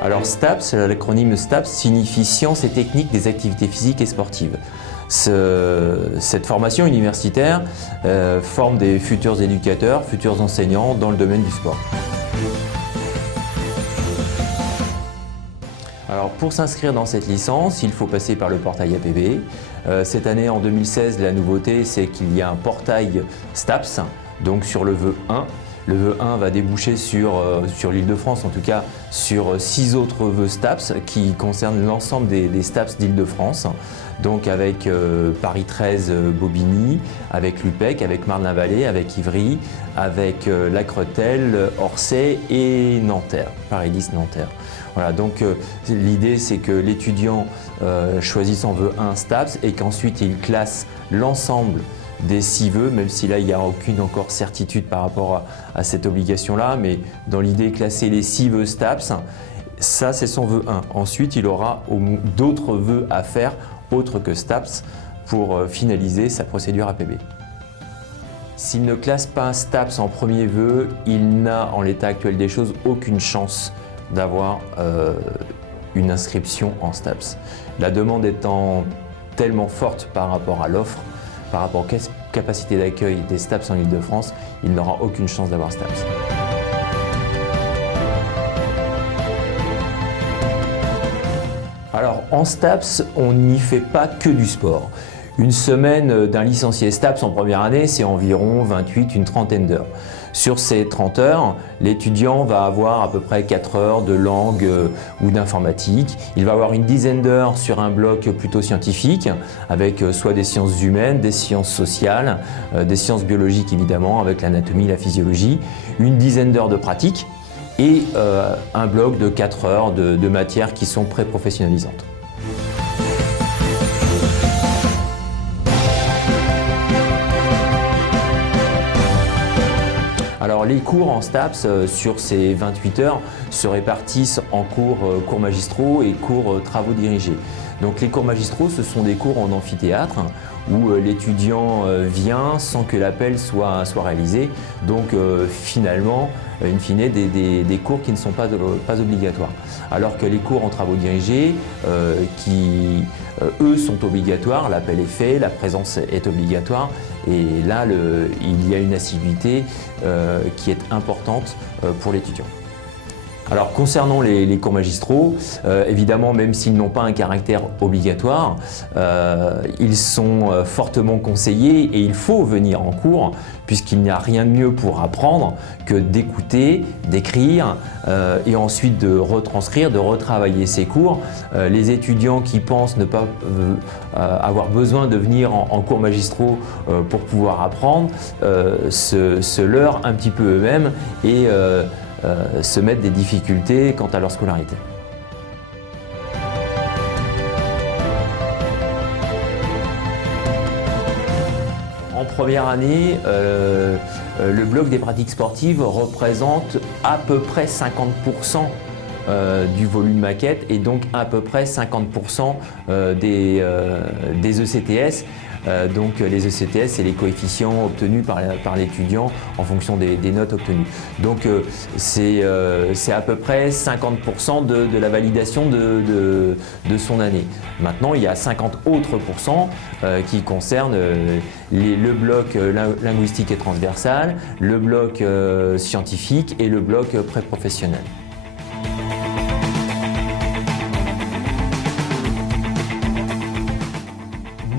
Alors STAPS, l'acronyme STAPS signifie Sciences et techniques des activités physiques et sportives. Cette formation universitaire forme des futurs éducateurs, futurs enseignants dans le domaine du sport. Alors pour s'inscrire dans cette licence, il faut passer par le portail APB. Cette année, en 2016, la nouveauté, c'est qu'il y a un portail STAPS, donc sur le vœu 1. Le vœu 1 va déboucher sur l'Île-de-France, en tout cas sur 6 autres vœux STAPS qui concernent l'ensemble des STAPS d'Île-de-France. Donc avec Paris 13 Bobigny, avec Lupec, avec Marne-la-Vallée, avec Ivry, avec La Cretelle, Orsay et Nanterre, Paris 10 Nanterre. Voilà, donc l'idée c'est que l'étudiant choisit son vœu 1 STAPS et qu'ensuite il classe l'ensemble des 6 vœux, même si là il n'y a aucune encore certitude par rapport à cette obligation-là, mais dans l'idée classer les 6 vœux STAPS, ça c'est son vœu 1. Ensuite il aura d'autres vœux à faire autres que STAPS pour finaliser sa procédure APB. S'il ne classe pas un STAPS en premier vœu, il n'a en l'état actuel des choses aucune chance d'avoir une inscription en STAPS. La demande étant tellement forte par rapport à l'offre, par rapport aux capacités d'accueil des STAPS en Île-de-France, il n'aura aucune chance d'avoir STAPS. Alors en STAPS, on n'y fait pas que du sport. Une semaine d'un licencié STAPS en première année, c'est environ 28, une trentaine d'heures. Sur ces 30 heures, l'étudiant va avoir à peu près 4 heures de langue ou d'informatique. Il va avoir une dizaine d'heures sur un bloc plutôt scientifique, avec soit des sciences humaines, des sciences sociales, des sciences biologiques évidemment, avec l'anatomie, la physiologie, une dizaine d'heures de pratique et un bloc de 4 heures de matières qui sont pré-professionnalisantes. Alors les cours en STAPS sur ces 28 heures se répartissent en cours magistraux et cours travaux dirigés. Donc les cours magistraux, ce sont des cours en amphithéâtre où l'étudiant vient sans que l'appel soit réalisé. Donc finalement, in fine, des cours qui ne sont pas obligatoires. Alors que les cours en travaux dirigés, qui eux sont obligatoires, l'appel est fait, la présence est obligatoire. Et là, il y a une assiduité qui est importante pour l'étudiant. Alors concernant les cours magistraux, évidemment même s'ils n'ont pas un caractère obligatoire, ils sont fortement conseillés et il faut venir en cours puisqu'il n'y a rien de mieux pour apprendre que d'écouter, d'écrire et ensuite de retranscrire, de retravailler ces cours. Les étudiants qui pensent ne pas avoir besoin de venir en cours magistraux pour pouvoir apprendre se leurrent un petit peu eux-mêmes et se mettre des difficultés quant à leur scolarité. En première année, le bloc des pratiques sportives représente à peu près 50% du volume maquette et donc à peu près 50% des ECTS. Donc les ECTS, c'est les coefficients obtenus par l'étudiant en fonction des notes obtenues. Donc c'est à peu près 50% de la validation de son année. Maintenant, il y a 50 autres pourcents qui concernent le bloc linguistique et transversal, le bloc scientifique et le bloc pré-professionnel.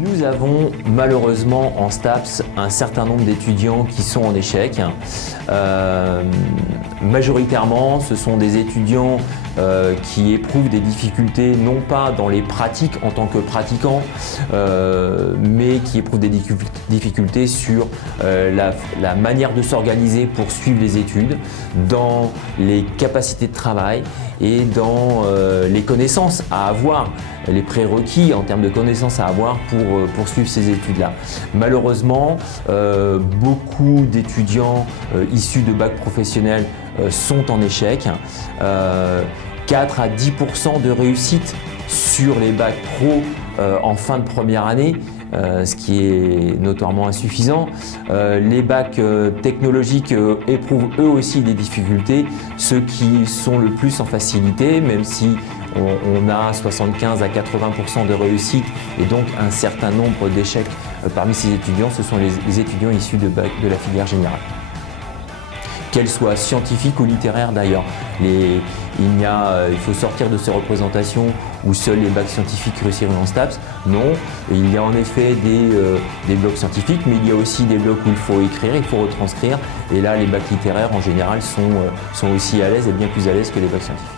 Nous avons malheureusement en STAPS un certain nombre d'étudiants qui sont en échec. Majoritairement, ce sont des étudiants qui éprouvent des difficultés non pas dans les pratiques en tant que pratiquants, mais qui éprouvent des difficultés sur la manière de s'organiser pour suivre les études, dans les capacités de travail et dans les connaissances à avoir, les prérequis en termes de connaissances à avoir pour poursuivre ces études-là. Malheureusement, beaucoup d'étudiants issus de bac professionnel sont en échec. 4 à 10% de réussite sur les bacs pro en fin de première année, ce qui est notoirement insuffisant. Les bacs technologiques éprouvent eux aussi des difficultés, ceux qui sont le plus en facilité, même si on a 75 à 80% de réussite et donc un certain nombre d'échecs parmi ces étudiants, ce sont les étudiants issus de la filière générale. Qu'elle soit scientifique ou littéraire d'ailleurs. Il faut sortir de ces représentations où seuls les bacs scientifiques réussiront en STAPS. Non, il y a en effet des blocs scientifiques, mais il y a aussi des blocs où il faut écrire, il faut retranscrire. Et là, les bacs littéraires en général sont aussi à l'aise et bien plus à l'aise que les bacs scientifiques.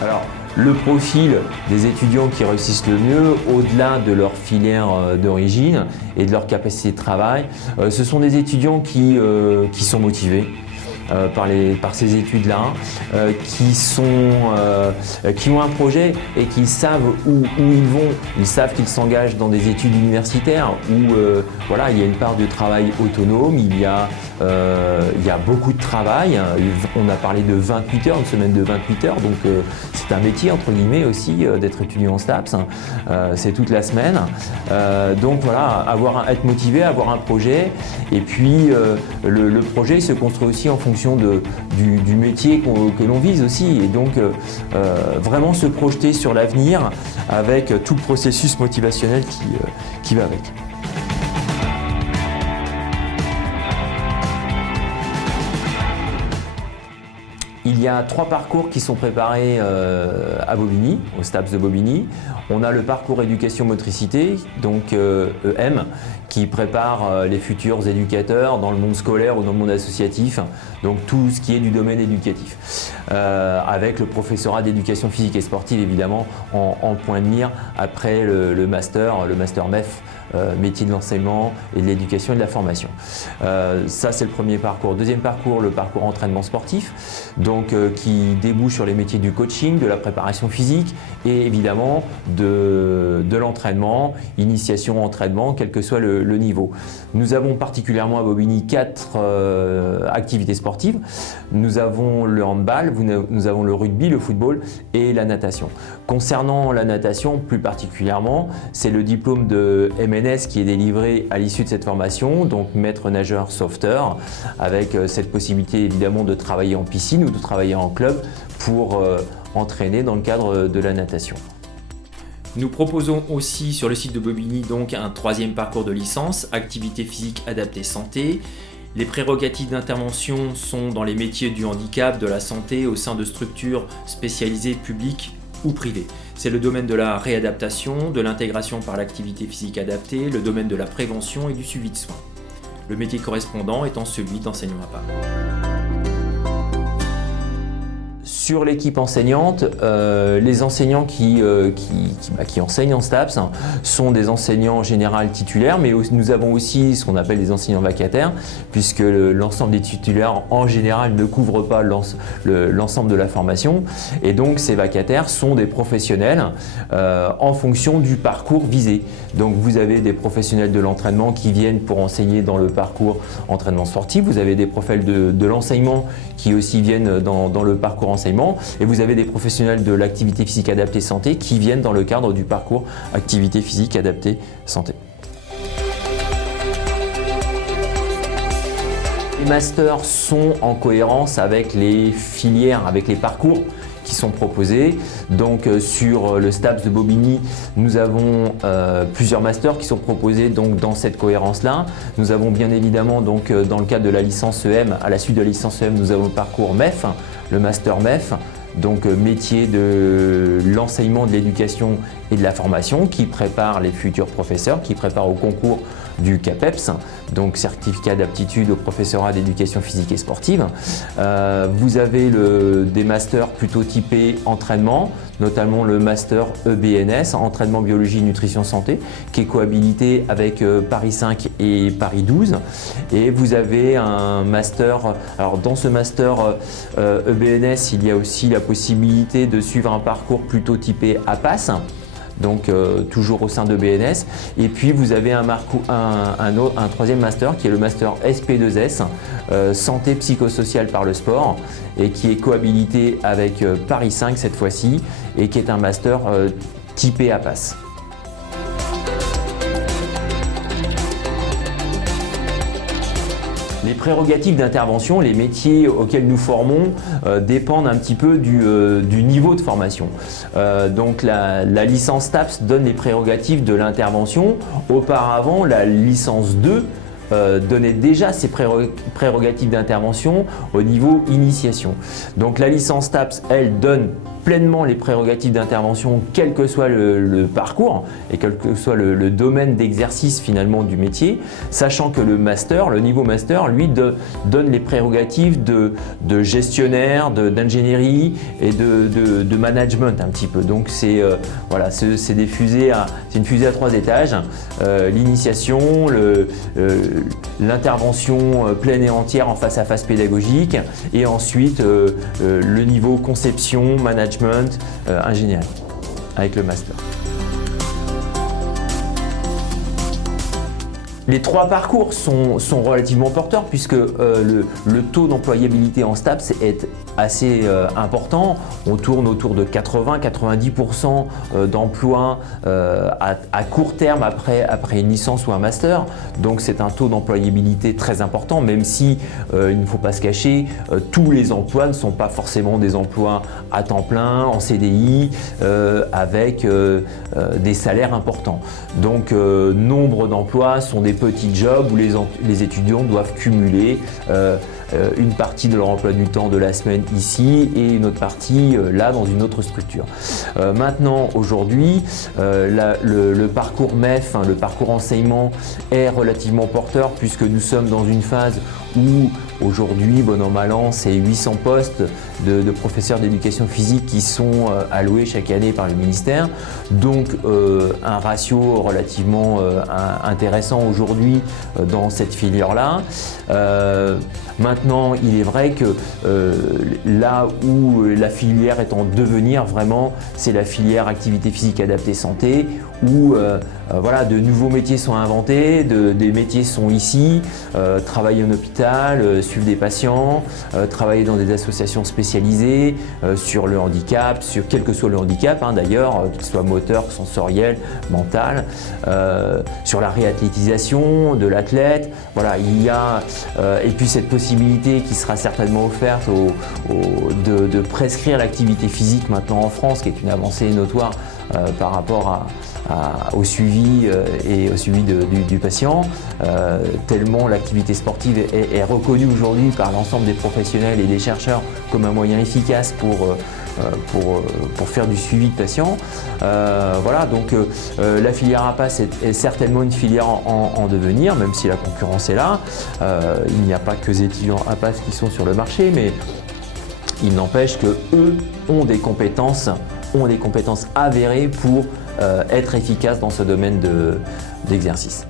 Alors, le profil des étudiants qui réussissent le mieux, au-delà de leur filière d'origine et de leur capacité de travail, ce sont des étudiants qui sont motivés par ces études-là, qui ont un projet et qui savent où ils vont. Ils savent qu'ils s'engagent dans des études universitaires où voilà, il y a une part de travail autonome, il y a beaucoup de travail. On a parlé de 28 heures, une semaine de 28 heures, donc c'est un métier entre guillemets aussi d'être étudiant en STAPS. C'est toute la semaine. Donc voilà, être motivé, avoir un projet, et puis le projet se construit aussi en fonction du métier que l'on vise aussi, et donc vraiment se projeter sur l'avenir avec tout le processus motivationnel qui va avec. Il y a 3 parcours qui sont préparés à Bobigny, au STAPS de Bobigny. On a le parcours éducation motricité, donc EM, qui prépare les futurs éducateurs dans le monde scolaire ou dans le monde associatif, donc tout ce qui est du domaine éducatif. Avec le professorat d'éducation physique et sportive évidemment en point de mire après le master MEF, métier de l'enseignement et de l'éducation et de la formation. Ça c'est le premier parcours. Deuxième parcours, le parcours entraînement sportif, donc qui débouche sur les métiers du coaching, de la préparation physique et évidemment de l'entraînement, initiation entraînement, quel que soit le niveau. Nous avons particulièrement à Bobigny 4 activités sportives. Nous avons le handball, nous avons le rugby, le football et la natation. Concernant la natation plus particulièrement, c'est le diplôme de MNS qui est délivré à l'issue de cette formation, donc maître nageur sauveteur, avec cette possibilité évidemment de travailler en piscine ou de travailler en club pour entraîner dans le cadre de la natation. Nous proposons aussi sur le site de Bobigny donc un 3e parcours de licence, activité physique adaptée santé. Les prérogatives d'intervention sont dans les métiers du handicap, de la santé, au sein de structures spécialisées publiques ou privées. C'est le domaine de la réadaptation, de l'intégration par l'activité physique adaptée, le domaine de la prévention et du suivi de soins. Le métier correspondant étant celui d'enseignant à part. Sur l'équipe enseignante, les enseignants qui enseignent en STAPS sont des enseignants en général titulaires, mais nous avons aussi ce qu'on appelle des enseignants vacataires, puisque l'ensemble des titulaires en général ne couvrent pas l'ensemble de la formation. Et donc ces vacataires sont des professionnels en fonction du parcours visé. Donc vous avez des professionnels de l'entraînement qui viennent pour enseigner dans le parcours entraînement sportif, vous avez des profils de l'enseignement qui aussi viennent dans le parcours enseignement, et vous avez des professionnels de l'activité physique adaptée santé qui viennent dans le cadre du parcours activité physique adaptée santé. Les masters sont en cohérence avec les filières, avec les parcours qui sont proposés. Donc sur le STAPS de Bobigny, nous avons plusieurs masters qui sont proposés donc dans cette cohérence-là. Nous avons bien évidemment donc dans le cadre de la licence EM, à la suite de la licence EM, nous avons le parcours MEF, le master MEF, donc métier de l'enseignement, de l'éducation et de la formation, qui prépare les futurs professeurs, qui prépare au concours du CAPEPS, donc certificat d'aptitude au professorat d'éducation physique et sportive. Vous avez des masters plutôt typés entraînement, notamment le master EBNS, entraînement biologie, nutrition, santé, qui est cohabilité avec Paris 5 et Paris 12. Et vous avez un master, alors dans ce master EBNS, il y a aussi la possibilité de suivre un parcours plutôt typé APAS. donc toujours au sein de BNS. Et puis vous avez un troisième master qui est le master SP2S, santé psychosociale par le sport, et qui est cohabilité avec Paris 5 cette fois-ci, et qui est un master typé APAS. Les prérogatives d'intervention, les métiers auxquels nous formons dépendent un petit peu du niveau de formation. Donc la licence STAPS donne les prérogatives de l'intervention. Auparavant, la licence 2 donnait déjà ses prérogatives d'intervention au niveau initiation. Donc la licence STAPS, elle donne pleinement les prérogatives d'intervention, quel que soit le parcours et quel que soit le domaine d'exercice finalement du métier, sachant que le master, le niveau master, lui donne les prérogatives de gestionnaire, d'ingénierie et de management un petit peu. Donc c'est voilà, c'est une fusée à 3 étages, l'initiation, l'intervention pleine et entière en face à face pédagogique, et ensuite le niveau conception, management, ingénierie avec le master. Les 3 parcours sont relativement porteurs puisque le taux d'employabilité en STAPS est assez important. On tourne autour de 80-90% d'emplois à court terme après une licence ou un master. Donc c'est un taux d'employabilité très important, même si il ne faut pas se cacher, tous les emplois ne sont pas forcément des emplois à temps plein, en CDI, avec des salaires importants. Donc nombre d'emplois sont des petits jobs où les étudiants doivent cumuler une partie de leur emploi du temps de la semaine ici et une autre partie là dans une autre structure. Maintenant, aujourd'hui, le parcours MEF, le parcours enseignement est relativement porteur puisque nous sommes dans une phase où aujourd'hui, bon an mal an, c'est 800 postes de professeurs d'éducation physique qui sont alloués chaque année par le ministère. Donc un ratio relativement intéressant aujourd'hui dans cette filière-là. Maintenant, il est vrai que là où la filière est en devenir vraiment, c'est la filière activité physique adaptée santé, où voilà, de nouveaux métiers sont inventés, des métiers sont ici, travailler en hôpital, suivre des patients, travailler dans des associations spécialisées sur le handicap, sur quel que soit le handicap d'ailleurs, qu'il soit moteur, sensoriel, mental, sur la réathlétisation de l'athlète. Voilà, il y a et puis cette possibilité qui sera certainement offerte de prescrire l'activité physique maintenant en France, qui est une avancée notoire par rapport au suivi et au suivi du patient, tellement l'activité sportive est reconnue aujourd'hui par l'ensemble des professionnels et des chercheurs comme un moyen efficace pour faire du suivi de patients. Voilà, donc la filière APAS est certainement une filière en devenir, même si la concurrence est là. Il n'y a pas que les étudiants APAS qui sont sur le marché, mais il n'empêche qu'eux ont des compétences avérées pour être efficaces dans ce domaine d'exercice.